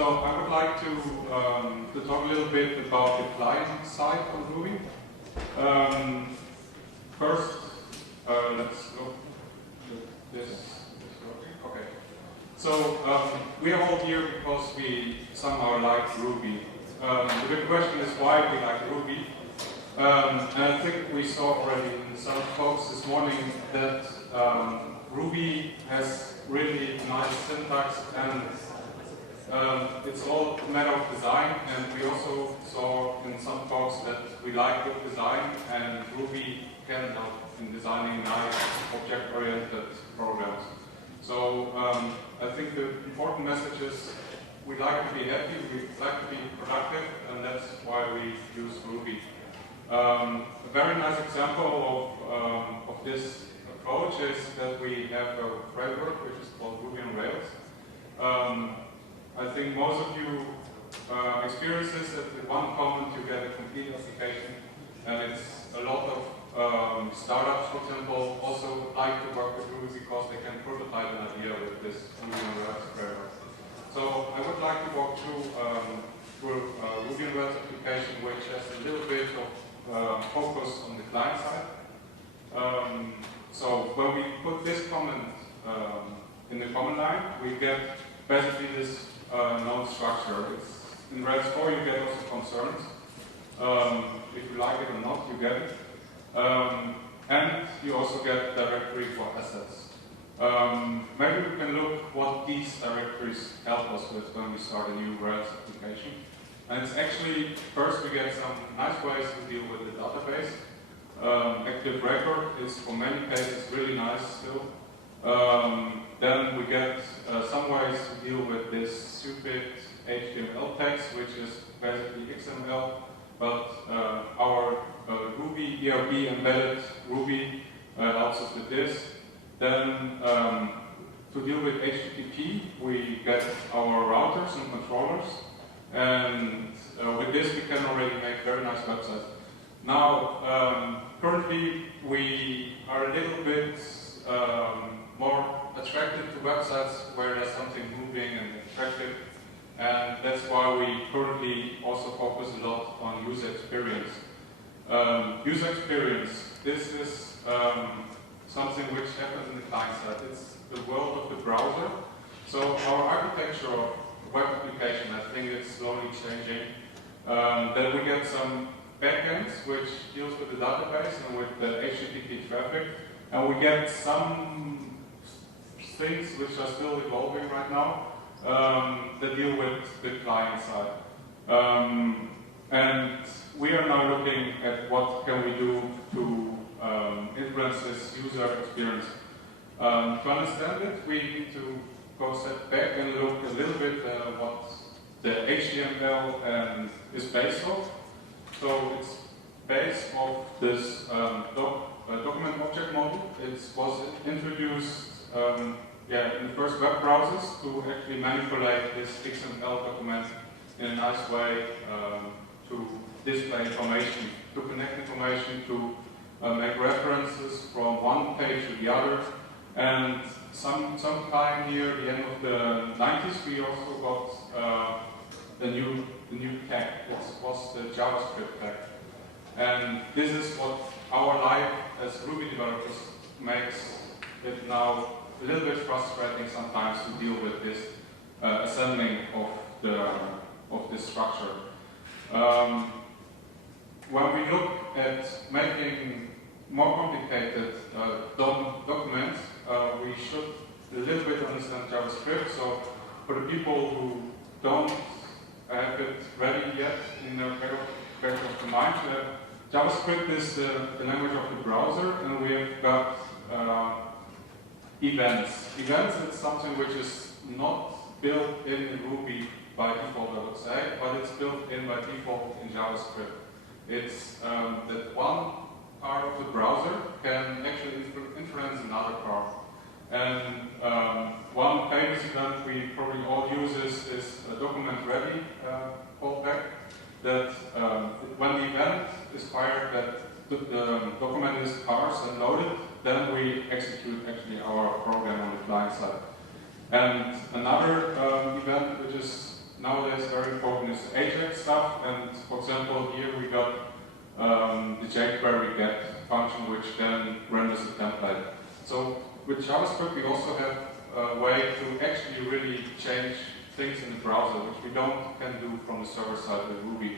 So I would like to talk a little bit about the client side of Ruby. First, let's look at this. Okay. So we are all here because we somehow like Ruby. The big question is why we like Ruby. And I think we saw already in some folks this morning that Ruby has really nice syntax and it's all a matter of design, and we also saw in some folks that we like good design and Ruby can help in designing nice object-oriented programs. So I think the important message is we like to be happy, we like to be productive, and that's why we use Ruby. A very nice example of this approach is that we have a framework which is called Ruby on Rails. I think most of you experience this that with one comment you get a complete application, and it's a lot of startups, for example, also like to work with Ruby because they can prototype an idea with this Ruby on Rails framework. So I would like to walk through a Ruby on Rails application which has a little bit of focus on the client side. So when we put this comment in the command line, we get basically this node structure. It's, in Rails 4 you get also concerns. If you like it or not, you get it. And you also get directory for assets. Maybe we can look what these directories help us with when we start a new Rails application. And it's actually, first we get some nice ways to deal with the database. Active record is for many cases really nice still. Then we get some ways to deal with this stupid HTML text, which is basically XML, but our Ruby ERB embedded Ruby helps us with this. Then to deal with HTTP, we get our routers and controllers, and with this we can already make very nice websites. Now, currently we are a little bit more attracted to websites where there's something moving and attractive, and that's why we currently also focus a lot on user experience. User experience, this is something which happens in the client side. It's the world of the browser. So our architecture of web application, I think it's slowly changing. Then we get some backends which deals with the database and with the HTTP traffic, and we get some things which are still evolving right now that deal with the client side. And we are now looking at what can we do to influence this user experience. To understand it, we need to go a step back and look a little bit at what the HTML is based on. So it's based off this document object model. It was introduced in the first web browsers to actually manipulate this XML document in a nice way to display information, to connect information, to make references from one page to the other. And sometime near the end of the 90s, we also got the new tag. It was the JavaScript tag. And this is what our life as Ruby developers makes it now a little bit frustrating sometimes to deal with this assembling of this structure. When we look at making more complicated documents, we should a little bit understand JavaScript. So for the people who don't have it ready yet in the back of the mind, JavaScript is the language of the browser, and we have got events. Events is something which is not built in Ruby by default, I would say, but it's built in by default in JavaScript. It's that one part of the browser can actually influence another part. And one famous event we probably all use is a document ready callback. That when the event is fired, that the document is parsed and loaded, then we execute actually our program on the client side. And another event which is nowadays very important is Ajax stuff, and for example here we got the jQuery get function which then renders a template. So with JavaScript we also have a way to actually really change things in the browser, which we can do from the server side with Ruby.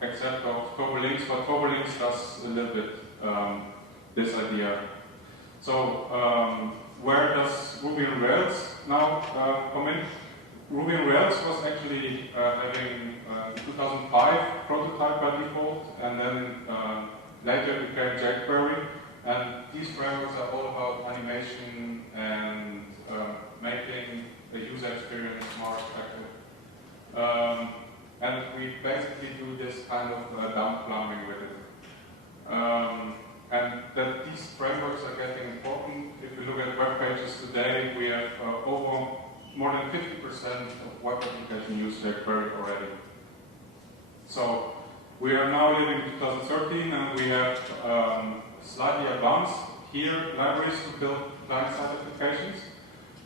Except of Links, but Links does a little bit this idea. So where does Ruby on Rails now come in? Ruby on Rails was actually having 2005 prototype by default, and then later it became jQuery. And these frameworks are all about animation and making the user experience more effective. And we basically do this kind of down plumbing with it. And that these frameworks are getting important. If you look at web pages today, we have more than 50% of web applications use jQuery already. So we are now living in 2013, and we have slightly advanced here libraries to build client-side applications.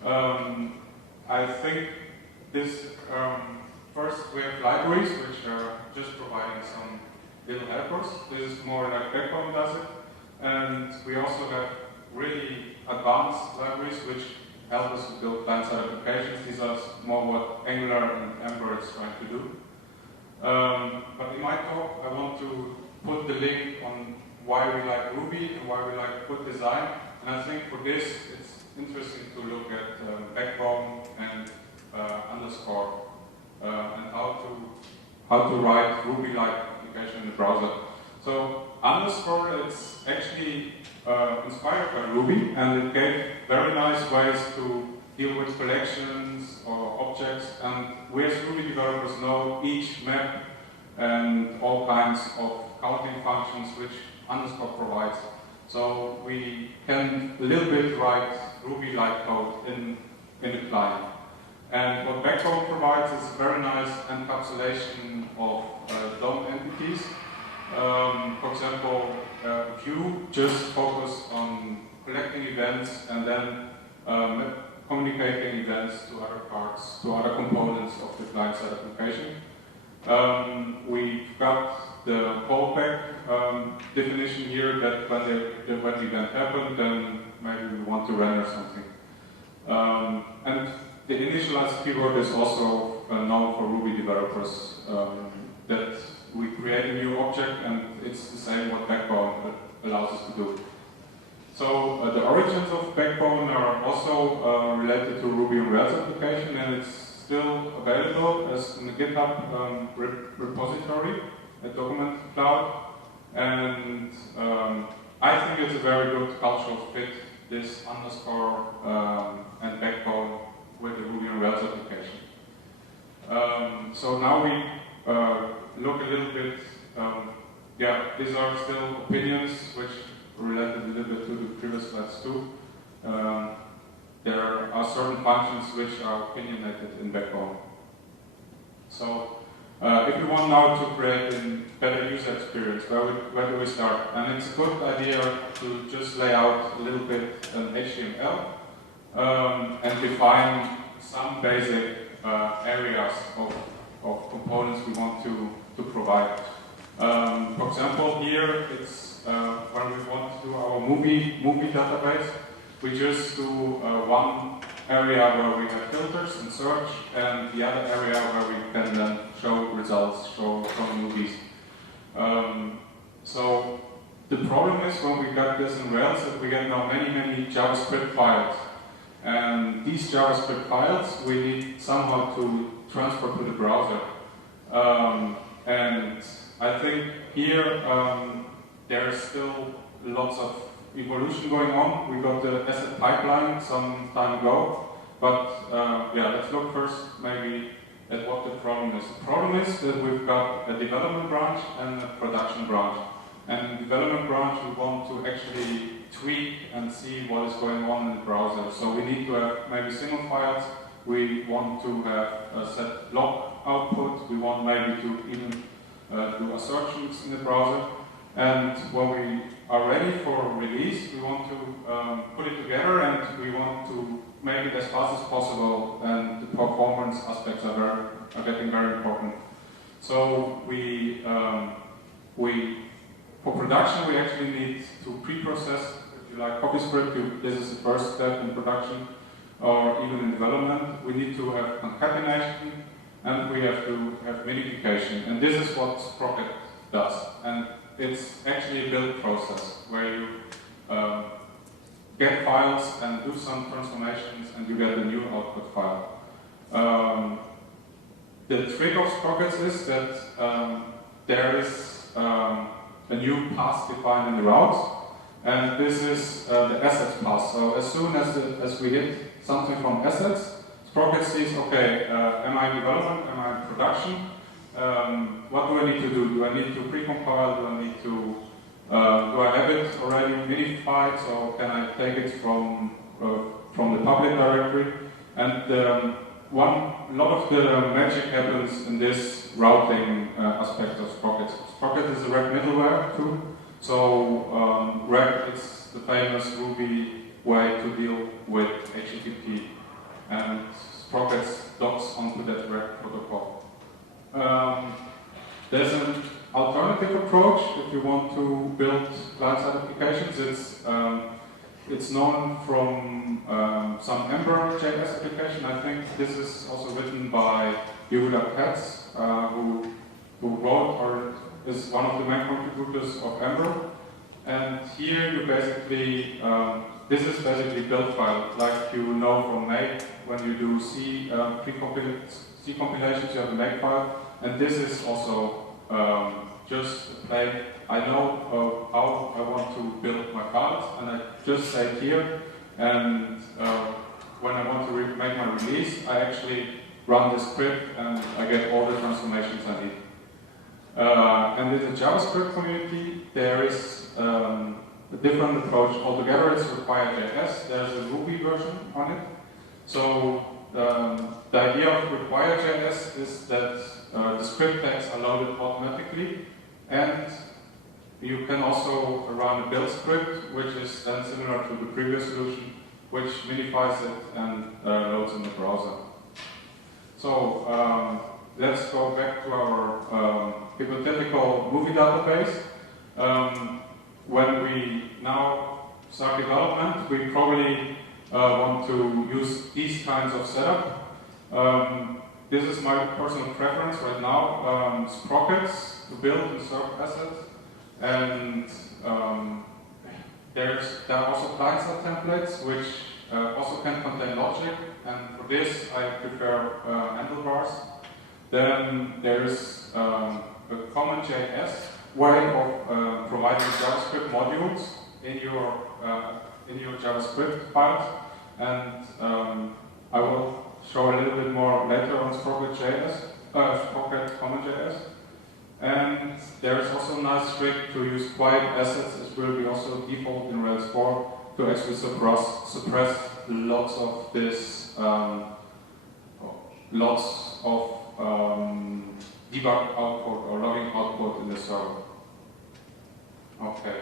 I think this first we have libraries which are just providing some little helpers. This is more like Backbone does it. And we also have really advanced libraries which help us to build client-side applications. These are more what Angular and Ember is trying to do. But in my talk, I want to put the link on why we like Ruby and why we like good design. And I think for this, it's interesting to look at Backbone and underscore and how to write Ruby-like application in the browser. So underscore, it's actually inspired by Ruby, and it gave very nice ways to deal with collections or objects. And we as Ruby developers know each map and all kinds of counting functions which underscore provides. So we can a little bit write Ruby-like code in the client. And what Backbone provides is a very nice encapsulation of DOM entities. For example, if you just focus on collecting events and then communicating events to other parts, to other components of the client-side application. We've got the callback definition here that when the event happened, then maybe we want to render something. And the initialize keyword is also known for Ruby developers, that we create a new object and it's the same what Backbone allows us to do. So the origins of Backbone are also related to Ruby on Rails application, and it's still available as in the GitHub repository at Document Cloud. And I think it's a very good cultural fit, this underscore and Backbone with the Ruby on Rails application. So now we look a little bit, these are still opinions which related a little bit to the previous slides too. There are certain functions which are opinionated in Backbone. So if we want now to create a better user experience, where do we start? And it's a good idea to just lay out a little bit an HTML and define some basic areas of components we want to provide. For example, here it's when we want to do our movie database, we just do one area where we have filters and search, and the other area where we can then show results, show movies. So the problem is when we got this in Rails that we get now many JavaScript files. And these JavaScript files we need somehow to transfer to the browser. And I think here there is still lots of evolution going on. We got the asset pipeline some time ago, but let's look first maybe at what the problem is. The problem is that we've got a development branch and a production branch. And in the development branch we want to actually tweak and see what is going on in the browser. So we need to have maybe single files. We want to have a set log output. We want maybe to even do assertions in the browser. And when we are ready for release, we want to put it together and we want to make it as fast as possible and the performance aspects are getting very important. So for production, we actually need to pre-process, if you like, CoffeeScript. This is the first step in production, or even in development. We need to have concatenation, and we have to have minification. And this is what Sprocket does. And it's actually a build process where you get files and do some transformations, and you get a new output file. The trick of Sprockets is that there is a new path defined in the route, and this is the assets path. So as soon as we hit something from assets, Sprocket sees, okay, am I in development, am I in production? What do I need to do? Do I need to precompile? Do I need to, do I have it already minified? So can I take it from the public directory? And a lot of the magic happens in this routing aspect of Sprocket. Sprocket is a Reg middleware too. So Reg is the famous Ruby way to deal with HTTP, and Sprocket docks onto that Reg protocol. There's an alternative approach if you want to build client-side applications. It's known from some Ember.js application. I think this is also written by Yehuda Katz, who wrote or is one of the main contributors of Ember. And here you basically, this is basically build file, like you know from Make. When you do C compilations, you have a Make file. And this is also just a play. I know how I want to build my files, and I just say here, and when I want to make my release, I actually run the script and I get all the transformations I need. And in the JavaScript community, there is a different approach altogether. It's require.js. There's a Ruby version on it. So the idea of require.js is that the script tags are loaded automatically, and you can also run a build script, which is then similar to the previous solution, which minifies it and loads in the browser. So let's go back to our hypothetical movie database. When we now start development, we probably want to use these kinds of setup. This is my personal preference right now, sprockets to build and serve assets. And there are also client-side templates, which also can contain logic. And for this, I prefer handlebars. Then there's a common JS way of providing JavaScript modules in your JavaScript files. And I will show a little bit more later on Sprocket common.js. And there is also a nice trick to use quiet assets. It will be also default in Rails 4 to actually suppress lots of this, lots of debug output or logging output in the server. Okay.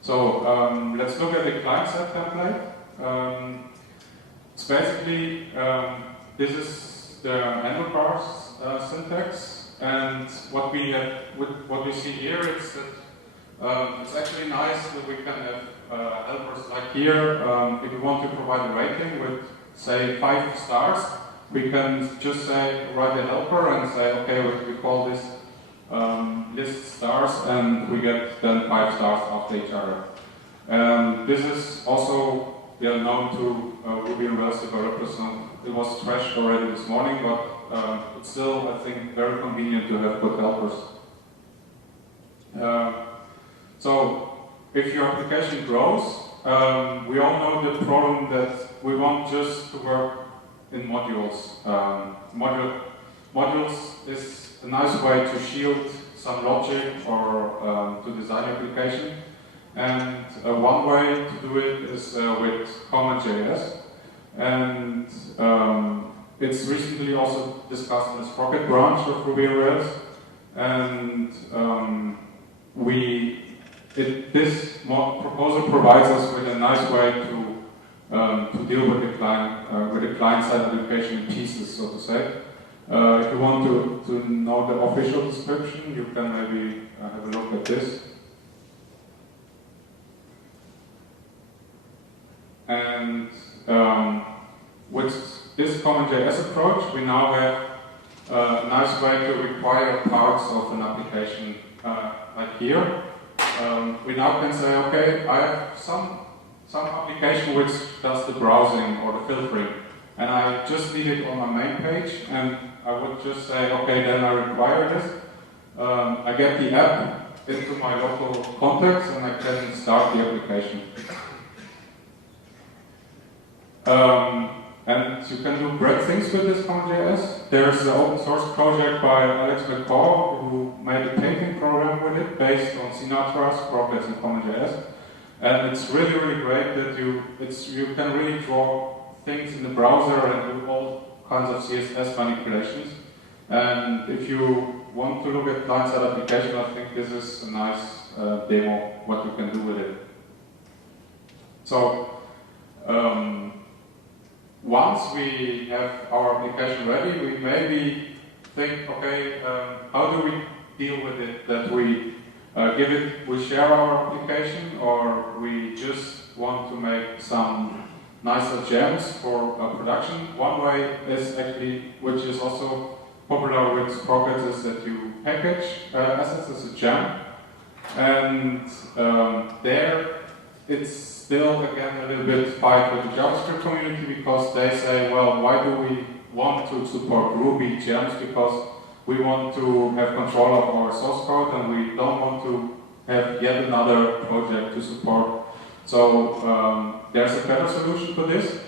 So let's look at the client-side template. It's basically, this is the handlebars syntax, and what we see here is that it's actually nice that we can have helpers like here. If we want to provide a rating with, say, 5 stars, we can just say write a helper and say, okay, we call this list stars, and we get then 5 stars after each other. This is also known to Ruby and Rails developers. It was trashed already this morning, but it's still, I think, very convenient to have good helpers. So, if your application grows, we all know the problem that we want just to work in modules. Modules is a nice way to shield some logic or to design your application. And one way to do it is with common.js. And it's recently also discussed in the Sprocket branch of Ruby on Rails. And this proposal provides us with a nice way to deal with the client-side application in pieces, so to say. If you want to know the official description, you can maybe have a look at this. And with this CommonJS approach, we now have a nice way to require parts of an application, like here. We now can say, okay, I have some application which does the browsing or the filtering, and I just need it on my main page, and I would just say, okay, then I require this. I get the app into my local context, and I can start the application. And you can do great things with this CommonJS. There's an open source project by Alex McCaw who made a painting program with it based on Sinatra's Sprockets and CommonJS. And it's really, really great that you can really draw things in the browser and do all kinds of CSS manipulations. And if you want to look at client-side application, I think this is a nice demo what you can do with it. So once we have our application ready, we maybe think, okay, how do we deal with it? That we we share our application, or we just want to make some nicer gems for production. One way is actually, which is also popular with Sprockets, is that you package assets as a gem, and there it's still again a little bit fight with the JavaScript community, because they say, well, why do we want to support Ruby gems? Because we want to have control of our source code, and we don't want to have yet another project to support. So there's a better solution for this,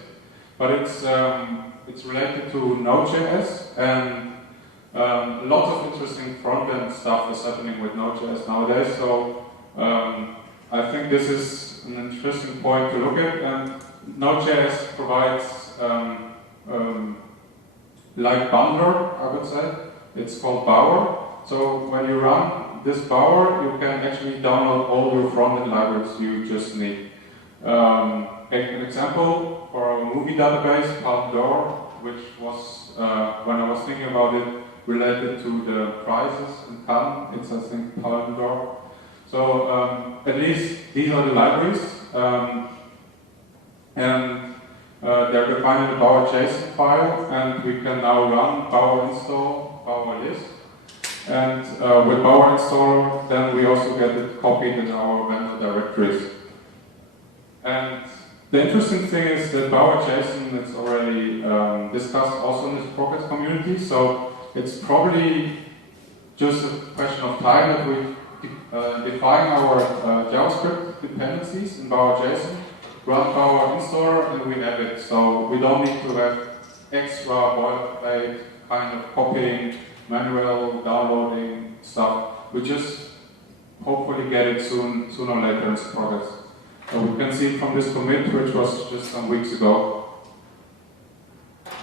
but it's related to Node.js, and lots of interesting front-end stuff is happening with Node.js nowadays. So I think this is an interesting point to look at, and Node.js provides like Bundler, I would say. It's called Bower. So when you run this Bower, you can actually download all your front-end libraries you just need. An example for our movie database, Mulder, which was, when I was thinking about it, related to the prizes in Cannes. It's, I think, Mulder. So at least these are the libraries, and they're defined in the Bower JSON file, and we can now run Bower install, Bower list, and with Bower installer, then we also get it copied in our vendor directories. And the interesting thing is that Bower JSON is already discussed also in the Sprockets community, so it's probably just a question of time that we define our JavaScript dependencies in Bower JSON, run Bower installer, and we have it. So we don't need to have extra boilerplate kind of copying, manual downloading stuff. We just hopefully get it sooner or later in Sprockets. So we can see from this commit, which was just some weeks ago.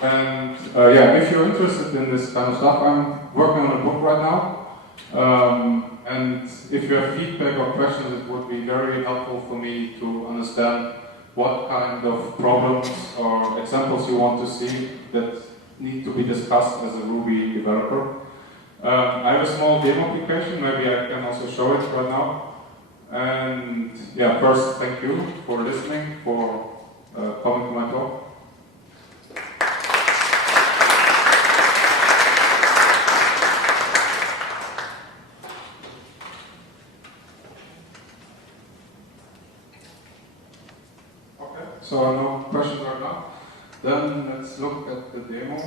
And yeah, if you're interested in this kind of stuff, I'm working on a book right now. And if you have feedback or questions, it would be very helpful for me to understand what kind of problems or examples you want to see that need to be discussed as a Ruby developer. I have a small demo application, maybe I can also show it right now. And yeah, first, thank you for listening, for coming to my talk. So no questions right now. Then let's look at the demo.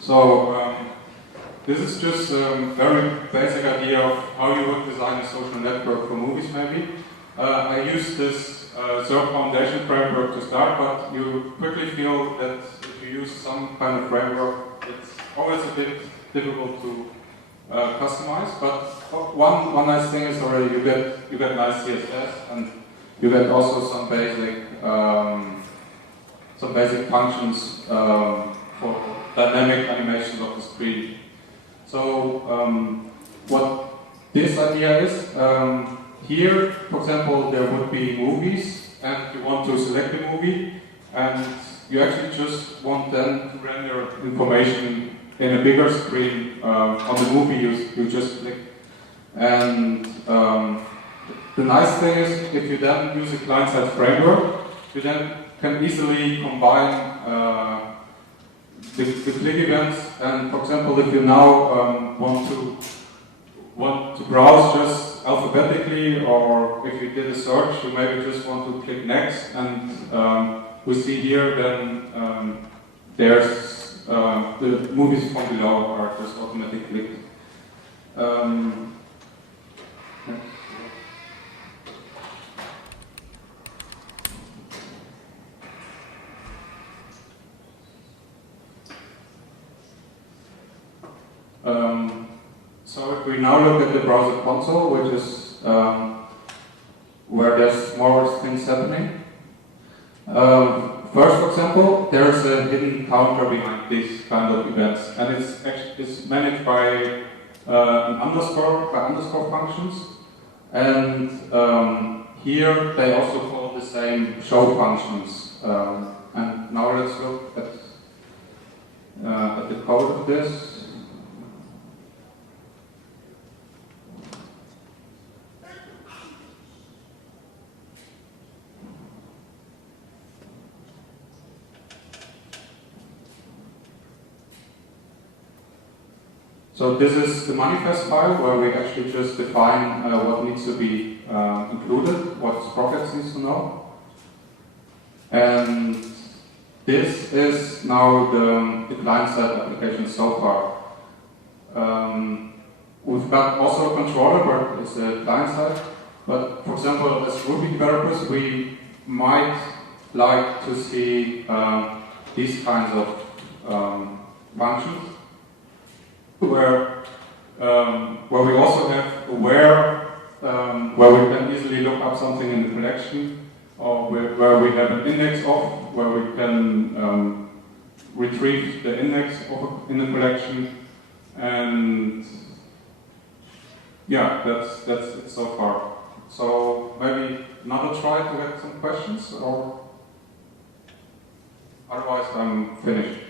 So this is just a very basic idea of how you would design a social network for movies, maybe. I use this SERP Foundation framework to start, but you quickly feel that if you use some kind of framework, it's always a bit difficult to customized. But one nice thing is already you get nice CSS, and you get also some basic functions for dynamic animations of the screen. So what this idea is, here, for example, there would be movies, and you want to select the movie, and you actually just want them to render information in a bigger screen on the movie you just click. And the nice thing is, if you then use a client-side framework, you then can easily combine the click events. And for example, if you now want to browse just alphabetically, or if you did a search, you maybe just want to click next, and we see here then there's the movies from below are just automatically clicked. So if we now look at the browser console, which is where there's more things happening. First, for example, there's a hidden counter behind these kind of events, and it's managed by underscore functions, and here they also call the same show functions. And now let's look at the code of this. So this is the manifest file where we actually just define what needs to be included, what Sprockets needs to know. And this is now the client-side application so far. We've got also a controller where it's a client-side, but for example, as Ruby developers, we might like to see these kinds of functions. Where we also have where we can easily look up something in the collection, or where we have an index of, where we can retrieve the index in the collection, and yeah, that's it so far. So maybe another try to get some questions, or otherwise I'm finished.